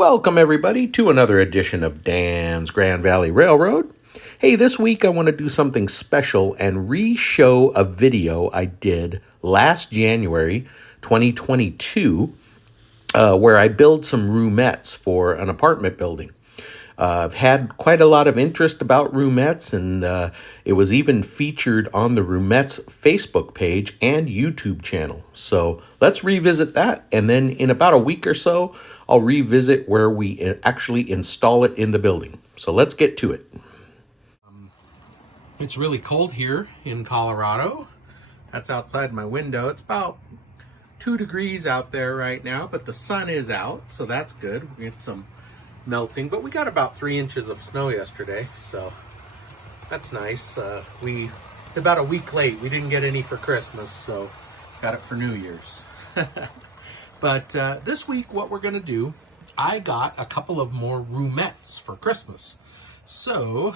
Welcome, everybody, to another edition of Dan's Grand Valley Railroad. Hey, this week I want to do something special and re-show a video I did last January 2022 where I built some roomettes for an apartment building. I've had quite a lot of interest about roomettes, and it was even featured on the Roomettes Facebook page and YouTube channel. So let's revisit that, and then in about a week or so, I'll revisit where we actually install it in the building. So let's get to it. It's really cold here in Colorado. That's outside my window. It's about 2 degrees out there right now, but the sun is out, so that's good. We get some melting, but we got about 3 inches of snow yesterday, so that's nice. We about a week late. We didn't get any for Christmas, so got it for New Year's. But this week, what we're gonna do, I got a couple of more roomettes for Christmas. So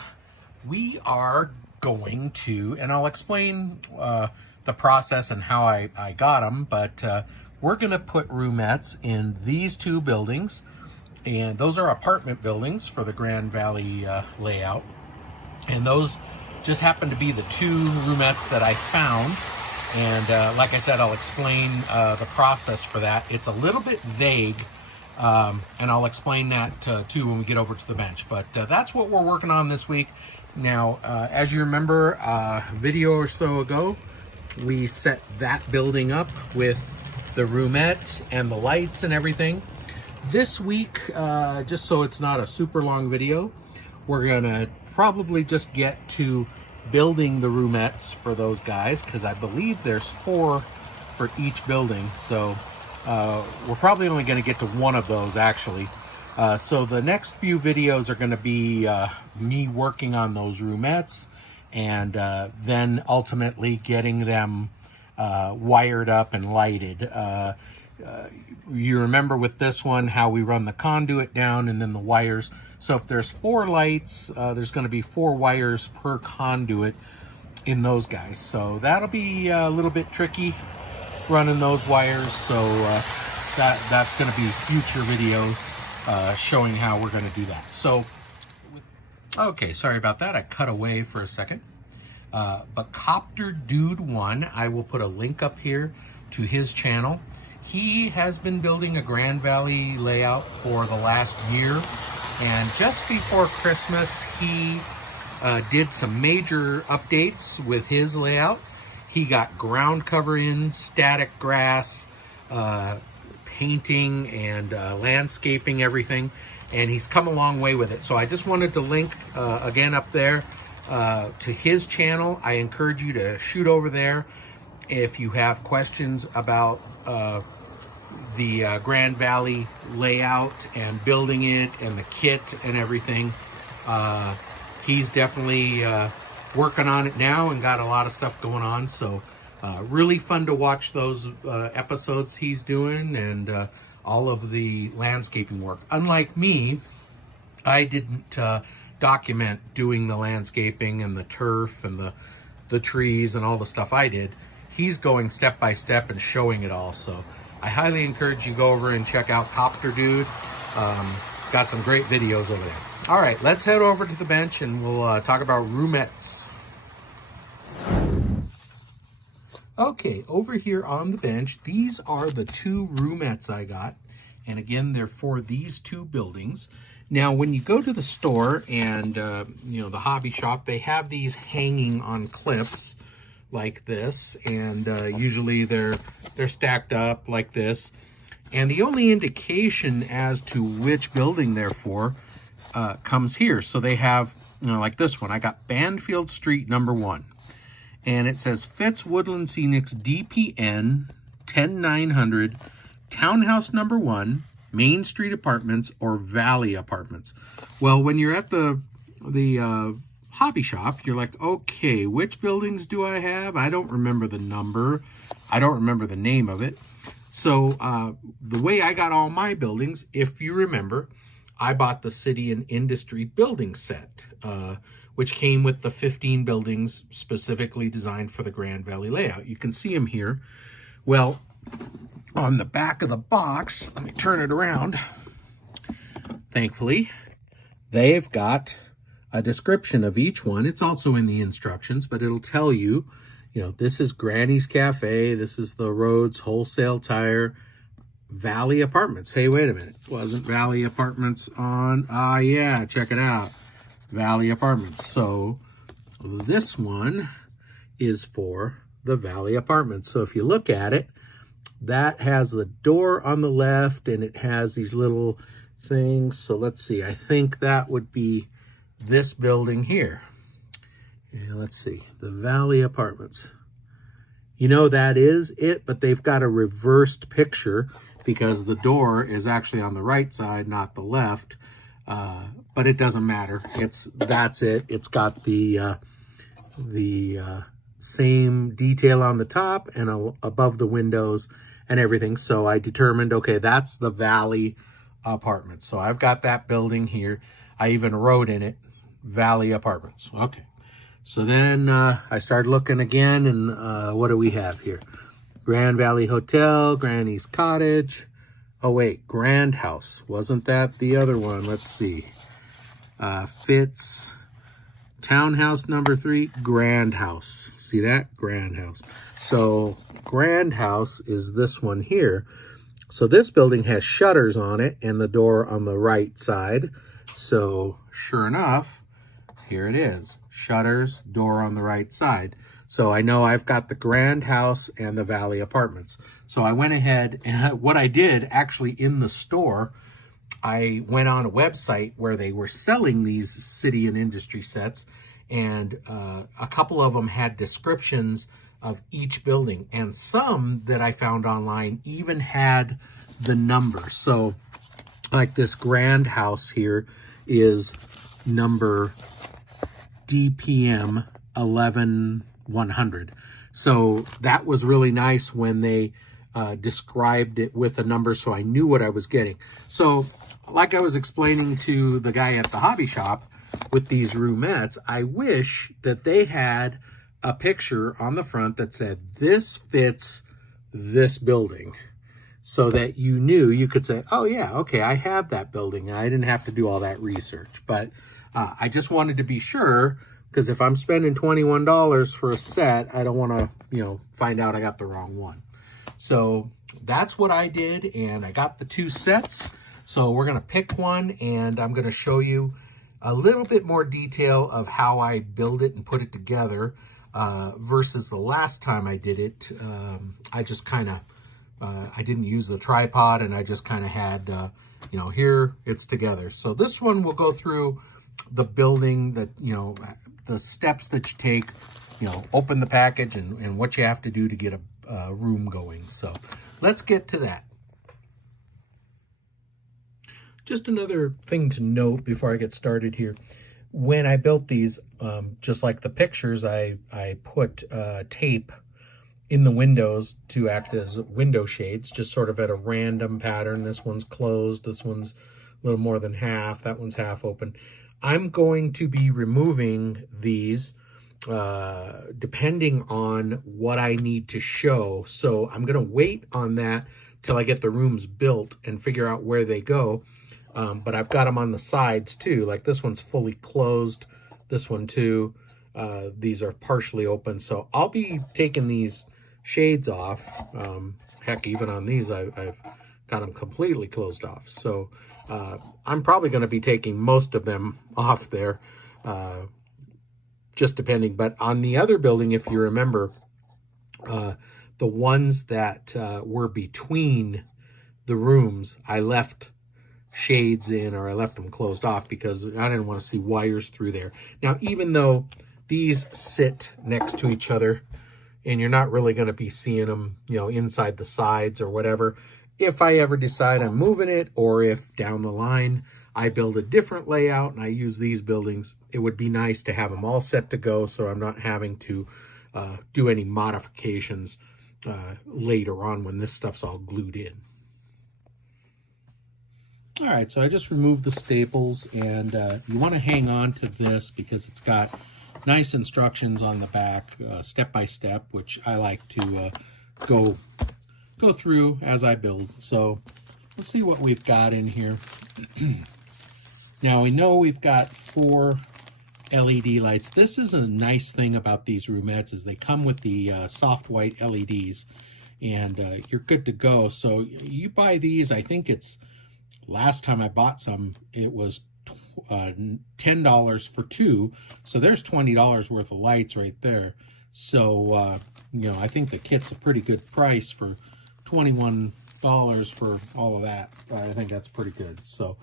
we are going to, and I'll explain the process and how I got them, but we're gonna put roomettes in these 2 buildings. And those are apartment buildings for the Grand Valley layout. And those just happen to be the 2 roomettes that I found. And like I said, I'll explain the process for that. It's a little bit vague, and I'll explain that too when we get over to the bench. But that's what we're working on this week. Now, as you remember, a video or so ago, we set that building up with the roomette and the lights and everything. This week, just so it's not a super long video, we're gonna probably just get to building the roomettes for those guys, because I believe there's 4 for each building. So we're probably only gonna get to 1 of those actually. So the next few videos are gonna be me working on those roomettes, and then ultimately getting them wired up and lighted. You remember with this one how we run the conduit down and then the wires. So if there's 4 lights, there's going to be 4 wires per conduit in those guys. So that'll be a little bit tricky running those wires. So that's going to be future video showing how we're going to do that. So, okay, sorry about that. I cut away for a second. But Copter Dude 1, I will put a link up here to his channel. He has been building a Grand Valley layout for the last year, and just before Christmas, he did some major updates with his layout. He got ground cover in, static grass, painting, and landscaping everything, and he's come a long way with it. So I just wanted to link again up there to his channel. I encourage you to shoot over there if you have questions about the Grand Valley layout and building it and the kit and everything. He's definitely working on it now and got a lot of stuff going on. So really fun to watch those episodes he's doing, and all of the landscaping work. Unlike me, I didn't document doing the landscaping and the turf and the trees and all the stuff I did. He's going step by step and showing it all. So I highly encourage you to go over and check out Copter Dude. Got some great videos over there. All right, let's head over to the bench and we'll talk about roomettes. Okay, over here on the bench, these are the 2 roomettes I got. And again, they're for these 2 buildings. Now, when you go to the store and, the hobby shop, they have these hanging on clips like this, and usually they're stacked up like this, and the only indication as to which building they're for comes here. So they have, like this one, I got Banfield Street number 1, and it says Fitz Woodland Scenics DPN 10900 Townhouse number 1, Main Street Apartments or Valley Apartments. Well, when you're at the hobby shop, you're like, okay, which buildings do I have? I don't remember the number. I don't remember the name of it. So the way I got all my buildings, if you remember, I bought the City and Industry building set, which came with the 15 buildings specifically designed for the Grand Valley layout. You can see them here. Well, on the back of the box, let me turn it around. thankfully, they've got a description of each one. It's also in the instructions, but it'll tell you, this is Granny's Cafe, this is the Rhodes Wholesale Tire, Valley Apartments. Hey, wait a minute. Wasn't Valley Apartments on? Ah, yeah, check it out. Valley Apartments. So this one is for the Valley Apartments. So if you look at it, that has the door on the left and it has these little things. So let's see. I think that would be this building here. Yeah, let's see. The Valley Apartments. That is it, but they've got a reversed picture because the door is actually on the right side, not the left. But it doesn't matter. That's it. It's got the same detail on the top and above the windows and everything. So I determined, okay, that's the Valley Apartments. So I've got that building here. I even wrote in it, Valley Apartments. Okay. So then I started looking again, and what do we have here? Grand Valley Hotel, Granny's Cottage. Oh, wait, Grand House. Wasn't that the other one? Let's see. Fitz, Townhouse number 3, Grand House. See that? Grand House. So Grand House is this one here. So this building has shutters on it and the door on the right side. So sure enough, here it is. Shutters, door on the right side. So I know I've got the Grand House and the Valley Apartments. So I went ahead and what I did actually in the store, I went on a website where they were selling these city and industry sets, and a couple of them had descriptions of each building, and some that I found online even had the number. So like this Grand House here is number DPM 11100. So that was really nice when they described it with a number, so I knew what I was getting. So like I was explaining to the guy at the hobby shop with these roomettes, I wish that they had a picture on the front that said, this fits this building, so that you could say, oh yeah, okay, I have that building. I didn't have to do all that research, but I just wanted to be sure, because if I'm spending $21 for a set, I don't want to, find out I got the wrong one. So that's what I did, and I got the 2 sets. So we're going to pick one, and I'm going to show you a little bit more detail of how I build it and put it together versus the last time I did it. I just kind of, I didn't use the tripod, and I just kind of had, here it's together. So this one will go through the building, that, the steps that you take, open the package and what you have to do to get a room going. So let's get to that. Just another thing to note before I get started here. When I built these, just like the pictures, I put tape in the windows to act as window shades, just sort of at a random pattern. This one's closed, this one's a little more than half, that one's half open. I'm going to be removing these depending on what I need to show. So I'm going to wait on that till I get the rooms built and figure out where they go. But I've got them on the sides too. Like this one's fully closed, this one too. These are partially open. So I'll be taking these shades off. Heck, even on these, I've got them completely closed off. So I'm probably going to be taking most of them off there, just depending. But on the other building, if you remember, the ones that were between the rooms, I left shades in, or I left them closed off because I didn't want to see wires through there. Now, even though these sit next to each other and you're not really going to be seeing them, inside the sides or whatever, if I ever decide I'm moving it, or if down the line I build a different layout and I use these buildings, it would be nice to have them all set to go so I'm not having to do any modifications later on when this stuff's all glued in. All right, so I just removed the staples, and you want to hang on to this because it's got nice instructions on the back, step by step, which I like to go through as I build. So let's see what we've got in here. Now we know we've got 4 LED lights. This is a nice thing about these roomettes is they come with the soft white LEDs, and you're good to go. So you buy these, I think it's, last time I bought some, it was $10 for 2. So there's $20 worth of lights right there. So, you know, I think the kit's a pretty good price for $21 for all of that. I think that's pretty good. So,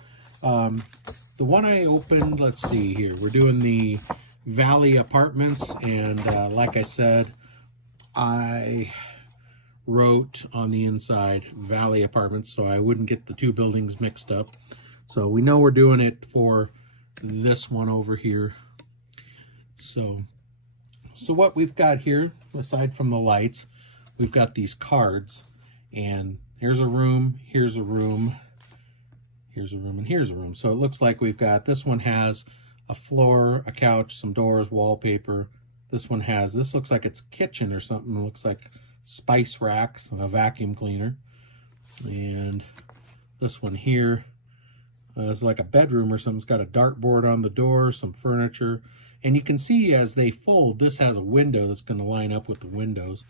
the one I opened, let's see here, we're doing the Valley Apartments, and like I said, I wrote on the inside Valley Apartments so I wouldn't get the 2 buildings mixed up. So we know we're doing it for this one over here. So what we've got here, aside from the lights, we've got these cards, and here's a room, here's a room, here's a room, and here's a room. So it looks like we've got, this one has a floor, a couch, some doors, wallpaper. This one has, this looks like it's a kitchen or something. It looks like spice racks and a vacuum cleaner. And this one here is like a bedroom or something. It's got a dartboard on the door, some furniture. And you can see as they fold, this has a window that's going to line up with the windows.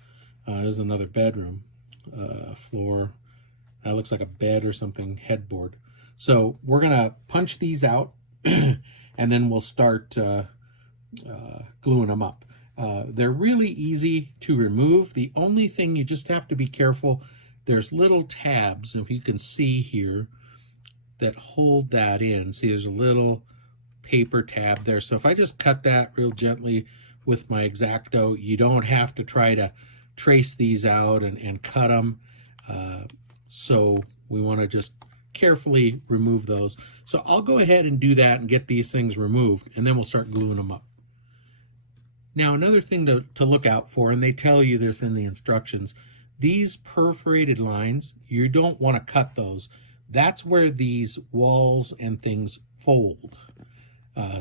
There's another bedroom, floor. That looks like a bed or something, headboard. So we're going to punch these out and then we'll start gluing them up. They're really easy to remove. The only thing you just have to be careful, there's little tabs, if you can see here, that hold that in. See, there's a little paper tab there. So if I just cut that real gently with my X-Acto, you don't have to try to trace these out and cut them. So we want to just carefully remove those. So I'll go ahead and do that and get these things removed, and then we'll start gluing them up. Now, another thing to look out for, and they tell you this in the instructions, these perforated lines, you don't want to cut those. That's where these walls and things fold.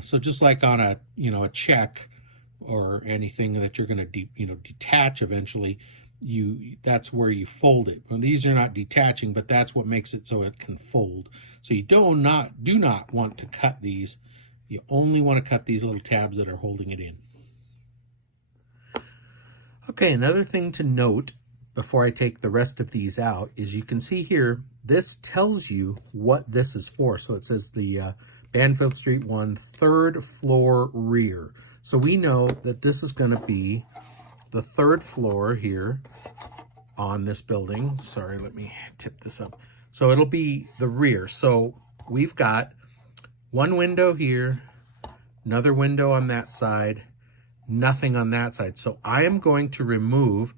So just like on a, a check or anything that you're going to, detach eventually, that's where you fold it. Well, these are not detaching, but that's what makes it so it can fold. So you do not want to cut these. You only want to cut these little tabs that are holding it in. Okay, another thing to note before I take the rest of these out is you can see here, this tells you what this is for. So it says the Banfield Street 1 3rd floor rear. So we know that this is going to be the 3rd floor here on this building. Sorry, let me tip this up. So it'll be the rear. So we've got one window here, another window on that side, nothing on that side. So I am going to remove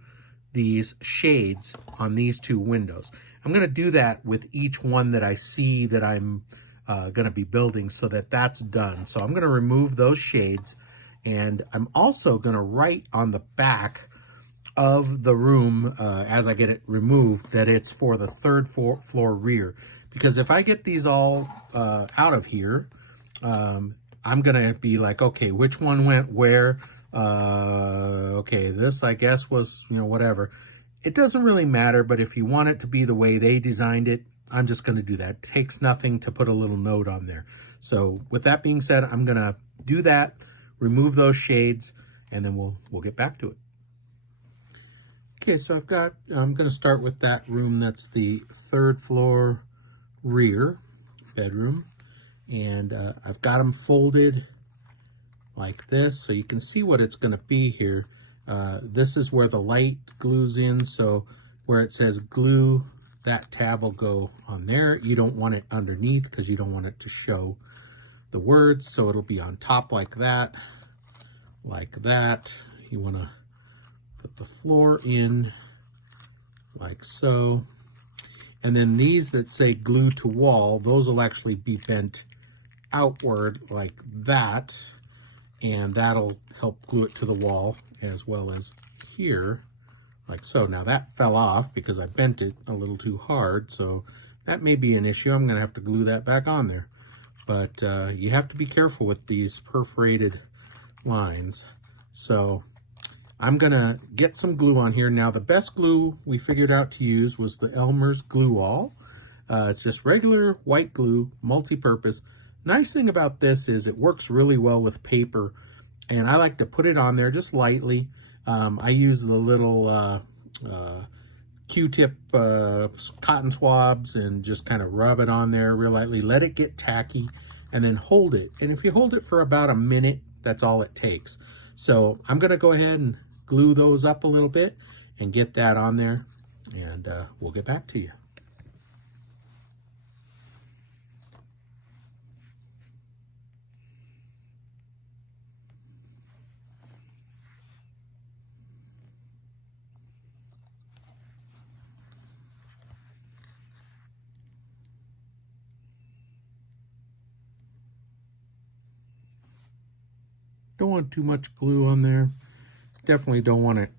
these shades on these 2 windows. I'm going to do that with each one that I see that I'm going to be building so that that's done. So I'm going to remove those shades, and I'm also going to write on the back of the room as I get it removed that it's for the 3rd floor rear. Because if I get these all out of here, I'm going to be like, okay, which one went where? Okay, this I guess was, whatever. It doesn't really matter, but if you want it to be the way they designed it, I'm just going to do that. It takes nothing to put a little note on there. So with that being said, I'm going to do that, remove those shades, and then we'll get back to it. Okay, so I'm going to start with that room that's the 3rd floor rear bedroom. And I've got them folded like this, so you can see what it's going to be here. This is where the light glues in, so where it says glue, that tab will go on there. You don't want it underneath because you don't want it to show the words, so it'll be on top like that, like that. You want to put the floor in like so. And then these that say glue to wall, those will actually be bent outward like that, and that'll help glue it to the wall, as well as here, like so. Now that fell off because I bent it a little too hard, so that may be an issue. I'm going to have to glue that back on there. But you have to be careful with these perforated lines. So I'm going to get some glue on here. Now the best glue we figured out to use was the Elmer's Glue All. It's just regular white glue, multi-purpose. Nice thing about this is it works really well with paper, and I like to put it on there just lightly. I use the little Q-tip cotton swabs and just kind of rub it on there real lightly, let it get tacky, and then hold it. And if you hold it for about a minute, that's all it takes. So I'm gonna go ahead and glue those up a little bit and get that on there, and we'll get back to you. Don't want too much glue on there. Definitely don't want it,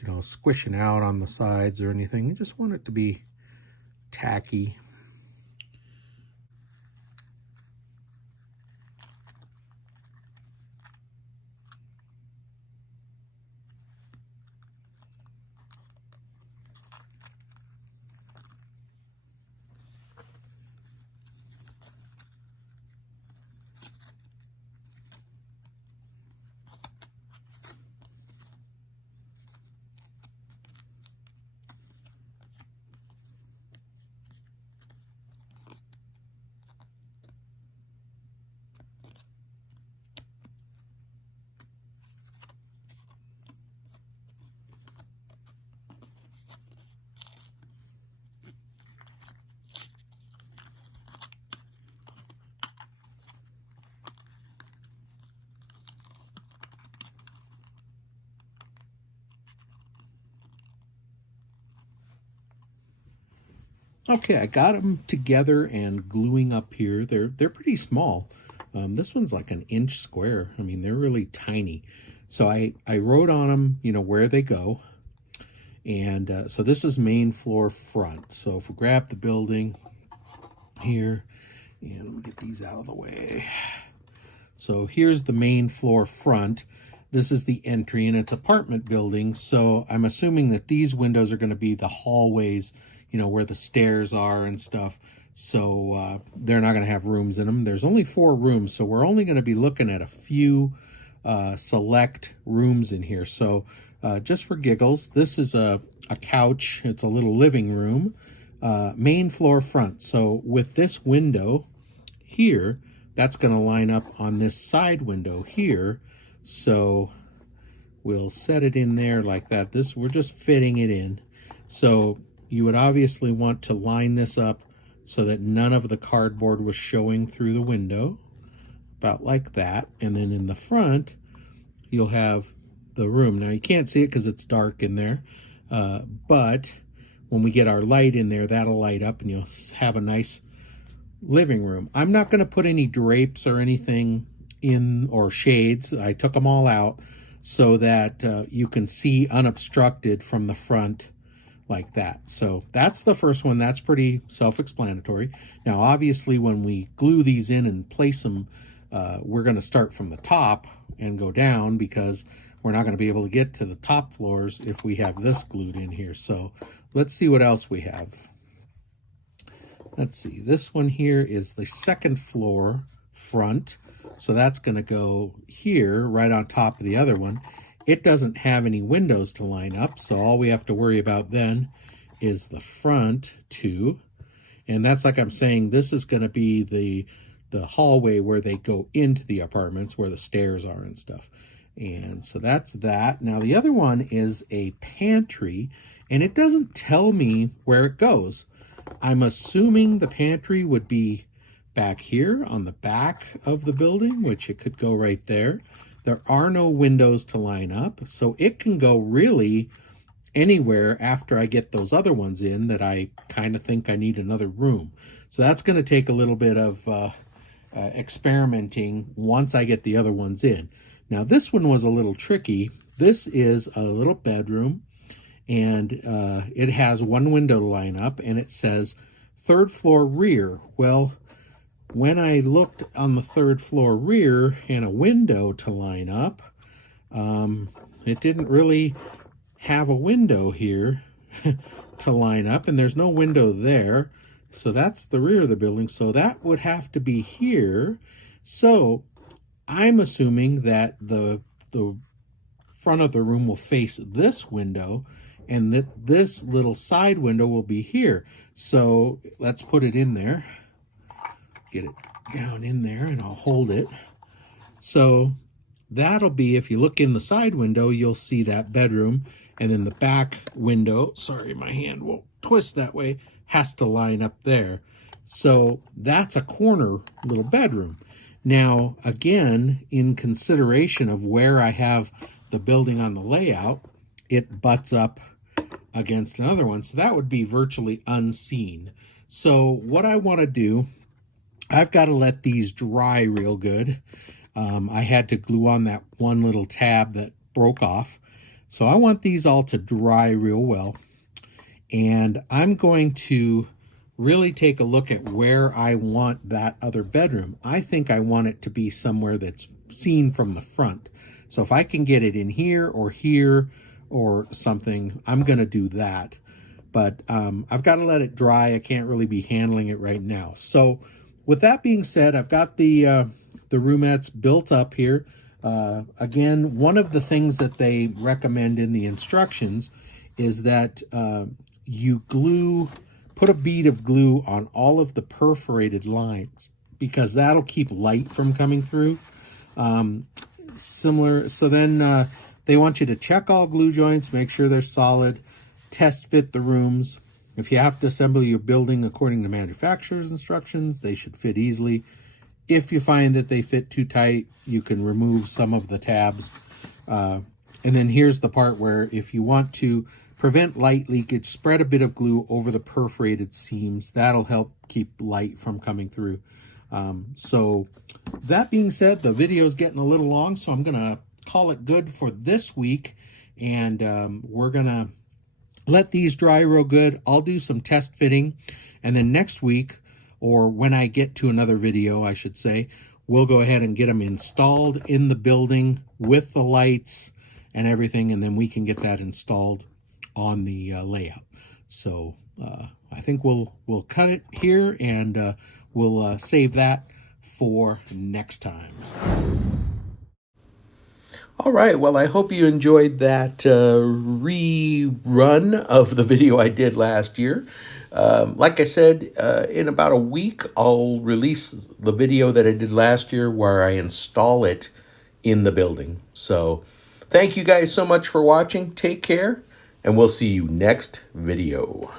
you know, squishing out on the sides or anything. You just want it to be tacky. Okay, I got them together and gluing up here. They're pretty small. This one's like an inch square. I mean, they're really tiny. So I wrote on them, you know, where they go. And so this is main floor front. So if we grab the building here, and let me get these out of the way. So here's the main floor front. This is the entry, and it's apartment building. So I'm assuming that these windows are going to be the hallways, you know, where the stairs are and stuff. So they're not going to have rooms in them. There's only 4 rooms, so we're only going to be looking at a few select rooms in here. So just for giggles, this is a couch. It's a little living room, main floor front. So with this window here, that's going to line up on this side window here. So we'll set it in there like that. We're just fitting it in. So you would obviously want to line this up so that none of the cardboard was showing through the window, about like that. And then in the front, you'll have the room. Now you can't see it because it's dark in there, but when we get our light in there, that'll light up and you'll have a nice living room. I'm not going to put any drapes or anything in, or shades. I took them all out so that you can see unobstructed from the front like that. So that's the first one. That's pretty self-explanatory. Now obviously when we glue these in and place them, we're going to start from the top and go down, because we're not going to be able to get to the top floors if we have this glued in here. So let's see what else we have. Let's see, this one here is the second floor front. So that's going to go here right on top of the other one. It doesn't have any windows to line up, so all we have to worry about then is the front 2. And that's, like I'm saying, this is going to be the hallway where they go into the apartments, where the stairs are and stuff. And so that's that. Now the other one is a pantry, and it doesn't tell me where it goes. I'm assuming the pantry would be back here on the back of the building, which it could go right there. There are no windows to line up, so it can go really anywhere after I get those other ones in that I kind of think I need another room. So that's going to take a little bit of experimenting once I get the other ones in. Now this one was a little tricky. This is a little bedroom, and it has one window to line up, and it says 3rd floor rear. Well, when I looked on the 3rd floor rear and a window to line up, it didn't really have a window here to line up, and there's no window there. So that's the rear of the building. So that would have to be here. So I'm assuming that the front of the room will face this window and that this little side window will be here. So let's put it in there. Get it down in there and I'll hold it. So that'll be, if you look in the side window, you'll see that bedroom, and then the back window, sorry, my hand will twist that way, has to line up there. So that's a corner little bedroom. Now, again, in consideration of where I have the building on the layout, it butts up against another one. So that would be virtually unseen. So what I want to do, I've got to let these dry real good. I had to glue on that one little tab that broke off. So I want these all to dry real well. And I'm going to really take a look at where I want that other bedroom. I think I want it to be somewhere that's seen from the front. So if I can get it in here or something, I'm going to do that. But I've got to let it dry. I can't really be handling it right now. So with that being said, I've got the roomettes built up here. Again, one of the things that they recommend in the instructions is that you put a bead of glue on all of the perforated lines, because that'll keep light from coming through. So then they want you to check all glue joints, make sure they're solid, test fit the rooms. If you have to assemble your building according to manufacturer's instructions, they should fit easily. If you find that they fit too tight, you can remove some of the tabs. And then here's the part where if you want to prevent light leakage, spread a bit of glue over the perforated seams. That'll help keep light from coming through. So that being said, the video is getting a little long, so I'm going to call it good for this week. And we're going to let these dry real good. I'll do some test fitting. And then next week, or when I get to another video, I should say, we'll go ahead and get them installed in the building with the lights and everything, and then we can get that installed on the layout. So I think we'll cut it here, and we'll save that for next time. All right, well, I hope you enjoyed that rerun of the video I did last year. Like I said, in about a week, I'll release the video that I did last year where I install it in the building. So thank you guys so much for watching. Take care, and we'll see you next video.